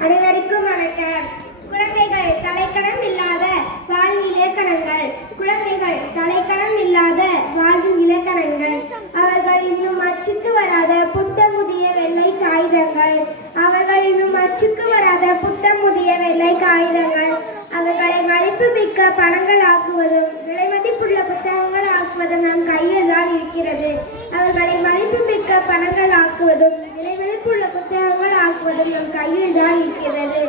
அனைவருக்கும் வணக்கம். குழந்தைகள் தலைக்கணம் இல்லாத வாழ்வின் இலக்கணங்கள். குழந்தைகள் தலைக்கணம் இல்லாத வாழ்வின் இலக்கணங்கள். அவர்கள் இன்னும் அச்சுக்கு வராத புத்தம் புதிய வெள்ளை காகிதங்கள். அவர்கள் இன்னும் அச்சுக்கு வராத புத்தம் புதிய வெள்ளை காகிதங்கள். அவர்களை மதிப்பு மிக்க பணங்கள் ஆக்குவதும் விலைமதிப்புள்ள புத்தகங்கள் ஆக்குவதும் நம் கையில் தான் இருக்கிறது. அவர்களை மதிப்பு மிக்க பணங்கள் ஆக்குவதும் விலைமதிப்புள்ள புத்தகங்கள் ஆக்குவதும் நம் கையில் தான் இருக்கிறது.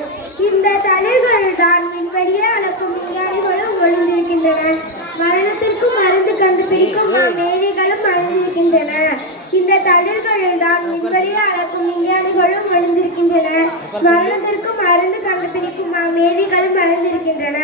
இந்த தளிர்கள் தான் விண்வெளியே அளக்கும் விஞ்ஞானிகளும் ஒளிந்திருக்கின்றன. மரணத்திற்கும் மருந்து கண்டுபிடிக்கும் மேதைகளும் அழிந்திருக்கின்றன. இந்த தளிர்களில் தான் விண்வெளியே அளக்கும் விஞ்ஞானிகளும் ஒளிந்திருக்கின்றன. மரணத்திற்கும் மருந்து கண்டுபிடிக்கும் மேதைகளும் அழிந்திருக்கின்றன.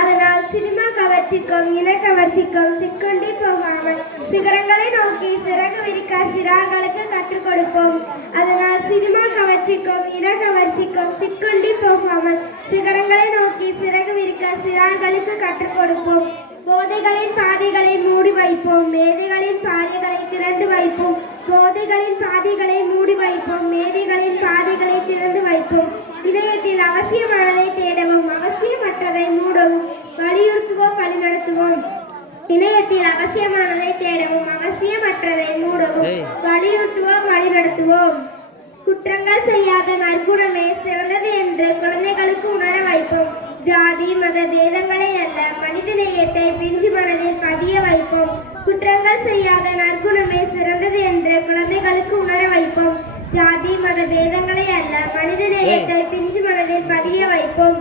அதனால் சினிமா கவர்ச்சிக்கும் இன கவர்ச்சிக்கும் சிக்கொண்டி போகாமல் சிகரங்களை நோக்கி சிறகு விரிக்க சிறார்களுக்கு கற்றுக் கொடுப்போம். அதனால் சினிமா கவர்ச்சிக்கும் இன கவர்ச்சிக்கும் சிக்கொண்டி போகாமல் சிகரங்களை நோக்கி சிறகு விரிக்க சிறார்களுக்கு கற்றுக் கொடுப்போம். போதைகளின் பாதைகளை மூடி வைப்போம், மேதைகளின் பாதைகளை திறந்து வைப்போம். போதைகளின் பாதைகளை மூடி வைப்போம், மேதைகளின் பாதைகளை திறந்து வைப்போம். இதயத்தில் அவசியமானதை தேடவும் அவசியமற்றதை மூடவும் வலியுறுத்துவோம், வழிநடத்துவோம். இணையத்தில் அவசியமானதை தேடவும் அவசியமற்றதை மூடவும் வலியுறுத்துவோம், வழிநடத்துவோம். குற்றங்கள் செய்யாத நற்குணமே சிறந்தது என்று குழந்தைகளுக்கு உணர வைப்போம். ஜாதி மத பேதங்களை அல்ல மனித நேயத்தை பிஞ்சு மனதில் பதிய வைப்போம். குற்றங்கள் செய்யாத நற்குணமே சிறந்தது என்று குழந்தைகளுக்கு உணர வைப்போம். ஜாதி மத பேதங்களை அல்ல மனித நேயத்தை பிஞ்சு மனதில் பதிய வைப்போம்.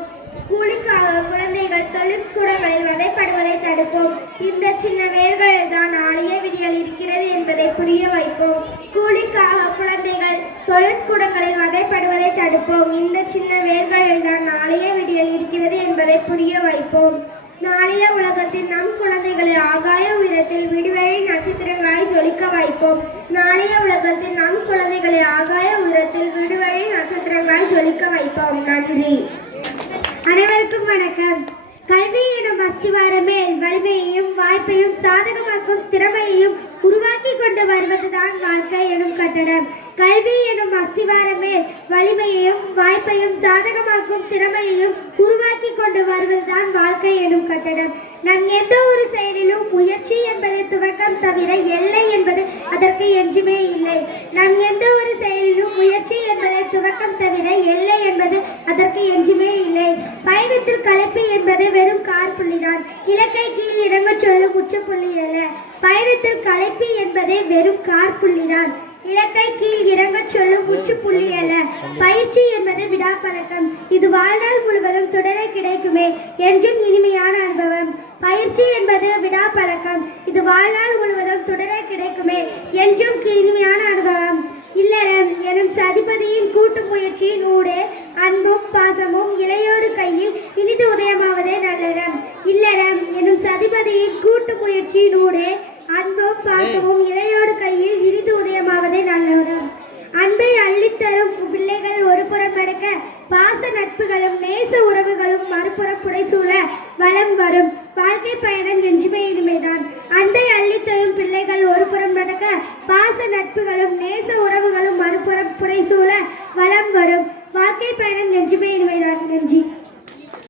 கூலிக்காக குழந்தைகள் தொழிற்கூடங்களில் வதைப்படுவதை தடுப்போம். இந்த சின்ன வேர்களில் தான் நாளைய விதிகள் இருக்கிறது என்பதை புரிய வைப்போம். கூலிக்காக குழந்தைகள் தொழிற்கூடங்களில் வதைப்படுவதை தடுப்போம். இந்த சின்ன வேர்களில் தான் நாளைய விதிகள் இருக்கிறது என்பதை புரிய வைப்போம். நாளைய உலகத்தில் நம் குழந்தைகளை ஆகாய உயரத்தில் விடுவெளி நட்சத்திரங்களாய் ஜொலிக்க வைப்போம். நாளைய உலகத்தில் நம் குழந்தைகளை ஆகாய உயரத்தில் விடுவெளி நட்சத்திரங்களாய் ஜொலிக்க வைப்போம். நன்றி. அனைவருக்கும் வணக்கம். கல்வி எனும் அஸ்திவாரமே வலிமையையும் வாய்ப்பையும் சாதகமாக்கும் திறமையையும் உருவாக்கி கொண்டு வருவதுதான் வாழ்க்கை எனும் கட்டடம். கல்வி எனும் அஸ்திவாரமே வலிமையையும் வாய்ப்பையும் சாதகமாக்கும் திறமையையும் உருவாக்கி கொண்டு வருவதுதான் வாழ்க்கை எனும் கட்டடம். நம் எந்த ஒரு செயலிலும் முயற்சி என்பது துவக்கம் தவிர எல்லை என்பது அதற்கு என்றுமே இல்லை. நம் எந்த ஒரு செயலிலும் முயற்சி என்பது துவக்கம் தவிர எல்லை என்பது அதற்கு என்றுமே இல்லை. பயணத்தில் களைப்பு என்பது வெறும் கார் புள்ளிதான். இலக்கை கீழ் இறங்க சொல்லும் உச்சப்புள்ளி அல்ல. பயணத்தில் களைப்பு என்பதே வெறும் கார் புள்ளிதான். இலக்கை கீழ் இறங்க சொல்லும் உச்சப்புள்ளி அல்ல. பயிற்சி என்பது விடாப்பழக்கம். இது வாழ்நாள் முழுவதும் தொடர கிடைக்குமே என்றும் இனிமையான அனுபவம். பயிற்சி என்பது விடாப்பழக்கம். இது வாழ்நாள் முழுவதும் தொடர கிடைக்குமே என்றும் இனிமையான அனுபவம். இல்லறம் எனும் சதிபதியின் கூட்டு முயற்சியின் ஊடே அன்பும் பாசமும் இளையோடு கையில் இனிது உதயமாவதே நல்லறம். இல்லறம் எனும் சதிபதியின் கூட்டு முயற்சியின் ஊடே